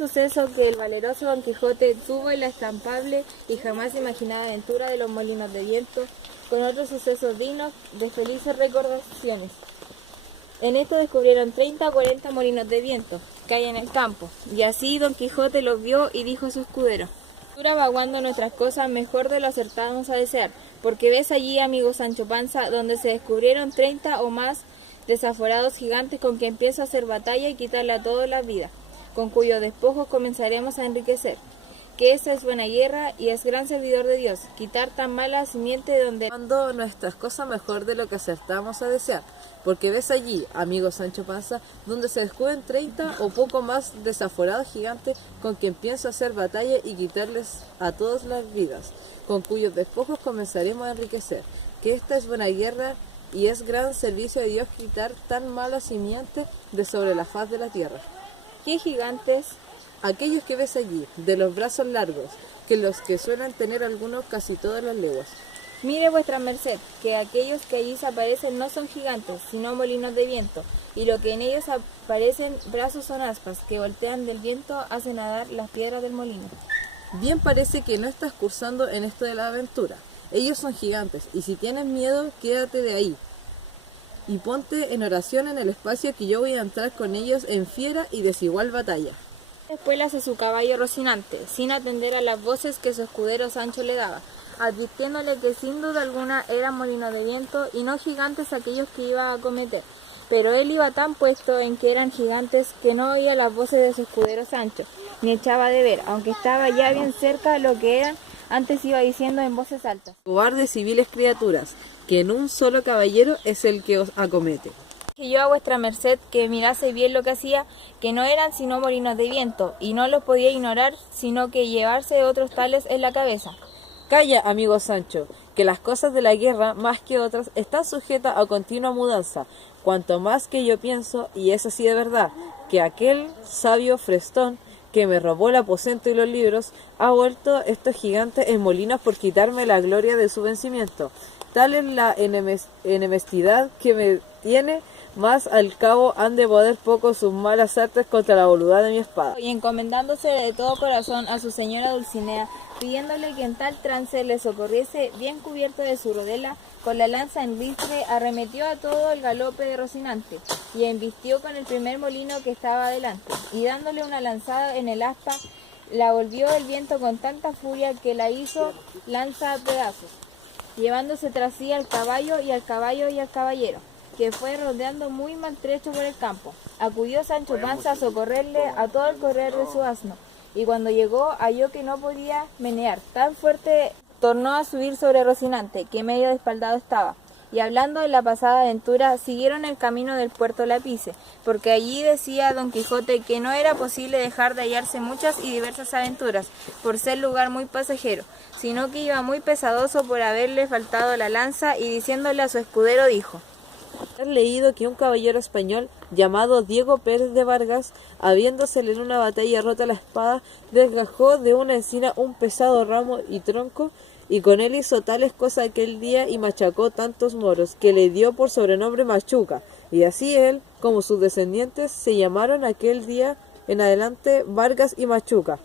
Suceso que el valeroso Don Quijote tuvo en la estampable y jamás imaginada aventura de los molinos de viento, con otros sucesos dignos de felices recordaciones. En esto descubrieron 30 o 40 molinos de viento que hay en el campo, y así Don Quijote los vio y dijo a su escudero: "Dura vaguando nuestras cosas mejor de lo acertábamos a desear, porque ves allí, amigo Sancho Panza, donde se descubrieron 30 o más desaforados gigantes con quien pienso hacer batalla y quitarle a todos la vida, con cuyos despojos comenzaremos a enriquecer. Que esta es buena guerra y es gran servidor de Dios, quitar tan mala simiente donde Cuando nuestras cosas mejor de lo que acertamos a desear, porque ves allí, amigo Sancho Panza, donde se descubren 30 o poco más desaforados gigantes con quien pienso hacer batalla y quitarles a todas las vidas, con cuyos despojos comenzaremos a enriquecer. Que esta es buena guerra y es gran servicio de Dios quitar tan mala simiente de sobre la faz de la tierra. ¿Qué gigantes? Aquellos que ves allí, de los brazos largos, que los que suelen tener algunos casi todas las leguas. Mire vuestra merced, que aquellos que allí se aparecen no son gigantes, sino molinos de viento, y lo que en ellos aparecen brazos son aspas, que voltean del viento, hacen nadar las piedras del molino. Bien parece que no estás cursando en esto de la aventura. Ellos son gigantes, y si tienes miedo, quédate de ahí. Y ponte en oración en el espacio que yo voy a entrar con ellos en fiera y desigual batalla. Después hace su caballo Rocinante, sin atender a las voces que su escudero Sancho le daba, advirtiéndole que sin duda alguna eran molinos de viento y no gigantes aquellos que iba a acometer. Pero él iba tan puesto en que eran gigantes que no oía las voces de su escudero Sancho, ni echaba de ver, aunque estaba ya bien cerca lo que eran, antes iba diciendo en voces altas: Cobardes civiles criaturas, que en un solo caballero es el que os acomete. Que yo a vuestra merced que mirase bien lo que hacía, que no eran sino molinos de viento, y no los podía ignorar, sino que llevarse otros tales en la cabeza. Calla, amigo Sancho, que las cosas de la guerra, más que otras, están sujetas a continua mudanza, cuanto más que yo pienso, y es así de verdad, que aquel sabio Frestón, que me robó el aposento y los libros, ha vuelto estos gigantes en molinos por quitarme la gloria de su vencimiento. Tal es la enemistad que me tiene, más al cabo han de poder poco sus malas artes contra la voluntad de mi espada. Y encomendándose de todo corazón a su señora Dulcinea, pidiéndole que en tal trance le socorriese, bien cubierto de su rodela, con la lanza en ristre, arremetió a todo el galope de Rocinante, y embistió con el primer molino que estaba adelante, y dándole una lanzada en el aspa, la volvió el viento con tanta furia que la hizo lanza a pedazos, llevándose tras sí al caballo y al caballero, que fue rodeando muy maltrecho por el campo. Acudió Sancho Panza a socorrerle a todo el correr de su asno, y cuando llegó halló que no podía menear tan fuerte, tornó a subir sobre Rocinante, que medio despaldado estaba, y hablando de la pasada aventura, siguieron el camino del puerto Lapice, porque allí decía Don Quijote que no era posible dejar de hallarse muchas y diversas aventuras, por ser lugar muy pasajero, sino que iba muy pesadoso por haberle faltado la lanza, y diciéndole a su escudero dijo: He leído que un caballero español llamado Diego Pérez de Vargas, habiéndosele en una batalla rota la espada, desgajó de una encina un pesado ramo y tronco, y con él hizo tales cosas aquel día y machacó tantos moros, que le dio por sobrenombre Machuca, y así él, como sus descendientes, se llamaron aquel día en adelante Vargas y Machuca.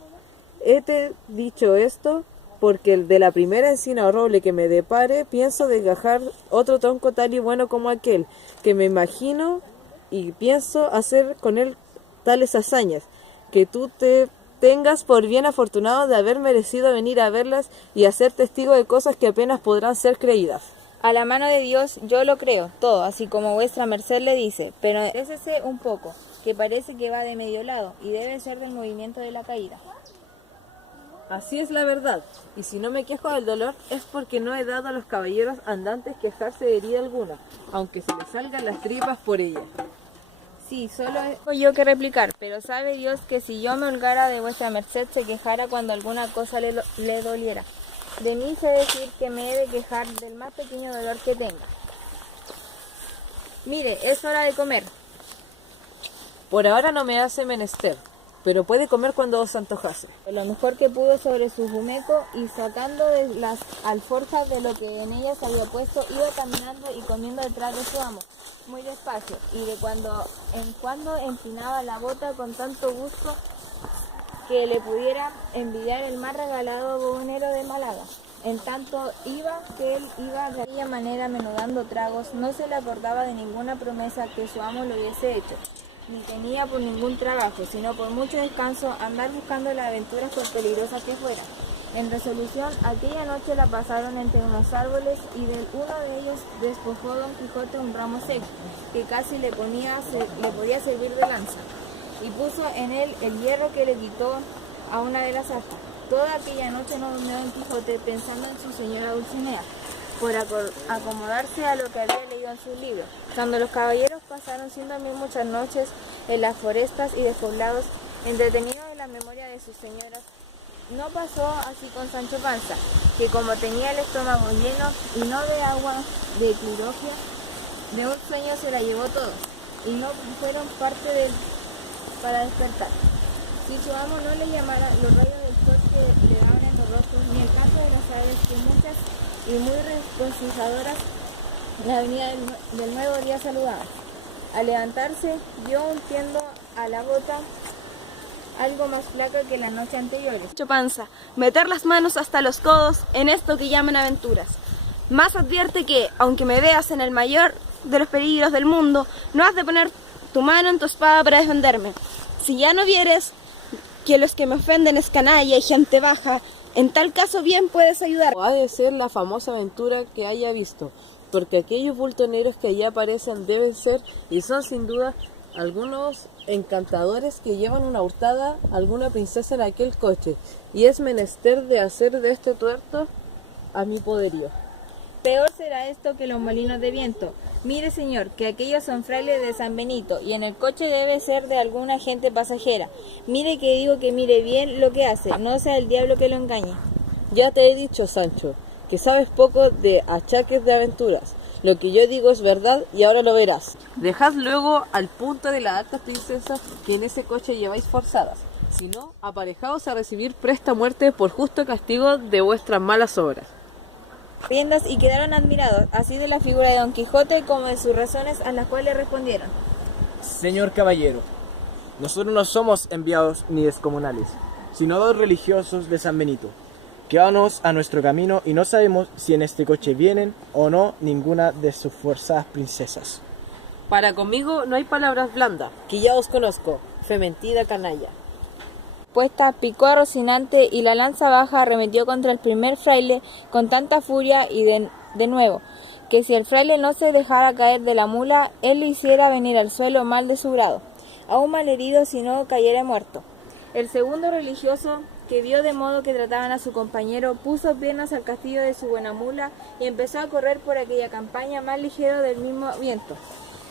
Hete dicho esto, porque de la primera encina o roble que me depare, pienso desgajar otro tronco tal y bueno como aquel, que me imagino y pienso hacer con él tales hazañas, que tú te tengas por bien afortunado de haber merecido venir a verlas y a ser testigo de cosas que apenas podrán ser creídas. A la mano de Dios yo lo creo, todo, así como vuestra merced le dice, pero décese un poco, que parece que va de medio lado, y debe ser del movimiento de la caída. Así es la verdad, y si no me quejo del dolor es porque no he dado a los caballeros andantes quejarse de herida alguna, aunque se les salgan las tripas por ella. Sí, solo tengo yo que replicar, pero sabe Dios que si yo me holgara de vuestra merced se quejara cuando alguna cosa le doliera. De mí sé decir que me he de quejar del más pequeño dolor que tenga. Mire, es hora de comer. Por ahora no me hace menester, pero puede comer cuando os antojase. Lo mejor que pudo sobre su jumeco, y sacando de las alforjas de lo que en ellas había puesto, iba caminando y comiendo detrás de su amo, muy despacio, y de cuando en cuando empinaba la bota con tanto gusto que le pudiera envidiar el más regalado buhonero de Málaga. En tanto que él iba de aquella manera menudando tragos, no se le acordaba de ninguna promesa que su amo le hubiese hecho, ni tenía por ningún trabajo, sino por mucho descanso, andar buscando las aventuras por peligrosas que fueran. En resolución, aquella noche la pasaron entre unos árboles y de uno de ellos despojó Don Quijote un ramo seco, que casi le podía servir de lanza, y puso en él el hierro que le quitó a una de las astas. Toda aquella noche no durmió Don Quijote pensando en su señora Dulcinea, por acomodarse a lo que había leído en sus libros. Cuando los caballeros pasaron sin dormir muchas noches en las forestas y despoblados, entretenidos en la memoria de sus señoras, no pasó así con Sancho Panza, que como tenía el estómago lleno y no de agua de epilogia, de un sueño se la llevó todo, y no fueron parte de él para despertar. Si su amo no le llamara los rayos del sol que le daban en los rostros, ni el canto de las aves que muchas y muy regocijadoras la venida del nuevo día saludaban. Al levantarse, vio hundiendo a la bota algo más flaca que las noches anteriores. Sancho Panza, meter las manos hasta los codos en esto que llaman aventuras. Más advierte que, aunque me veas en el mayor de los peligros del mundo, no has de poner tu mano en tu espada para defenderme. Si ya no vieres que los que me ofenden es canalla y gente baja, en tal caso bien puedes ayudar. O ha de ser la famosa aventura que haya visto, porque aquellos bultos negros que allí aparecen deben ser, y son sin duda, algunos encantadores que llevan una hurtada a alguna princesa en aquel coche, y es menester de hacer de este tuerto a mi poderío. Peor será esto que los molinos de viento. Mire, señor, que aquellos son frailes de San Benito, y en el coche debe ser de alguna gente pasajera. Mire que digo que mire bien lo que hace, no sea el diablo que lo engañe. Ya te he dicho, Sancho, que sabes poco de achaques de aventuras. Lo que yo digo es verdad y ahora lo verás. Dejad luego al punto de la alta princesa que en ese coche lleváis forzadas. Si no, aparejaos a recibir presta muerte por justo castigo de vuestras malas obras. Riendas y quedaron admirados, así de la figura de Don Quijote como de sus razones, a las cuales respondieron: Señor caballero, nosotros no somos enviados ni descomunales, sino dos religiosos de San Benito, que vamos a nuestro camino y no sabemos si en este coche vienen o no ninguna de sus forzadas princesas. Para conmigo no hay palabras blandas, que ya os conozco, fe mentida canalla. Puesta, picó a Rocinante y la lanza baja arremetió contra el primer fraile con tanta furia y de nuevo, que si el fraile no se dejara caer de la mula, él le hiciera venir al suelo mal de su grado, aún mal herido si no cayera muerto. El segundo religioso, que vio de modo que trataban a su compañero, puso piernas al castillo de su buena mula y empezó a correr por aquella campaña más ligero del mismo viento.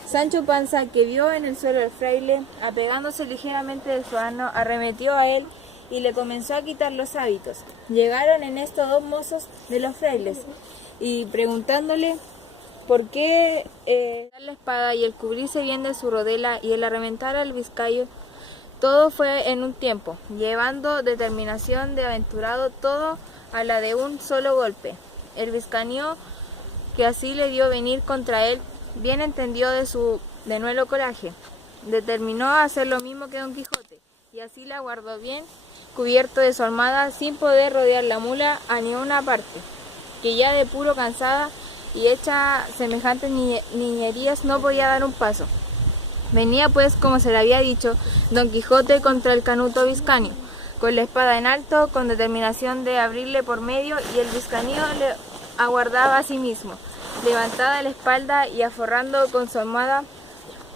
Sancho Panza, que vio en el suelo al fraile, apegándose ligeramente de su asno, arremetió a él y le comenzó a quitar los hábitos. Llegaron en esto dos mozos de los frailes, y preguntándole por qué dar la espada y el cubrirse bien de su rodela y el arrementar al vizcayo, todo fue en un tiempo, llevando determinación de aventurado todo a la de un solo golpe. El vizcaíno, que así le vio venir contra él, bien entendió de su denuedo coraje, determinó a hacer lo mismo que Don Quijote, y así la guardó bien cubierto de su armada, sin poder rodear la mula a ninguna parte, que ya de puro cansada y hecha semejantes niñerías no podía dar un paso. Venía pues, como se le había dicho, Don Quijote contra el canuto vizcaíno, con la espada en alto, con determinación de abrirle por medio, y el vizcaíno le aguardaba a sí mismo, levantada la espalda y aforrando con su armada,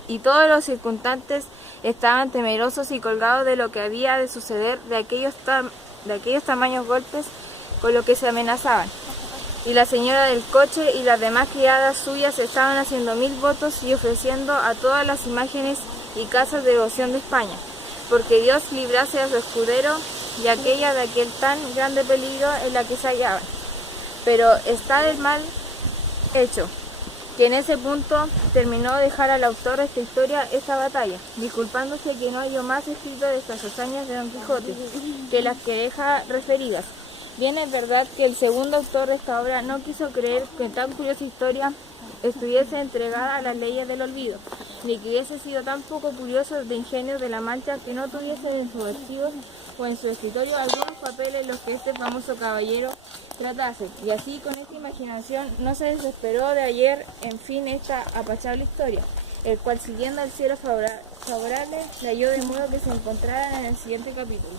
y todos los circunstantes estaban temerosos y colgados de lo que había de suceder de aquellos tamaños golpes con los que se amenazaban. Y la señora del coche y las demás criadas suyas estaban haciendo 1000 votos y ofreciendo a todas las imágenes y casas de devoción de España, porque Dios librase a su escudero y aquella de aquel tan grande peligro en la que se hallaban. Pero está el mal hecho, que en ese punto terminó de dejar al autor de esta historia esta batalla, disculpándose que no halló más escrito de estas hazañas de Don Quijote que las que deja referidas. Bien es verdad que el segundo autor de esta obra no quiso creer que tan curiosa historia estuviese entregada a las leyes del olvido, ni que hubiese sido tan poco curioso de ingenios de la Mancha que no tuviese en sus archivos o en su escritorio algunos papeles los que este famoso caballero tratase. Y así, con esta imaginación, no se desesperó de ayer, en fin, esta apachable historia, el cual, siguiendo el cielo favorable, le halló de modo que se encontrara en el siguiente capítulo.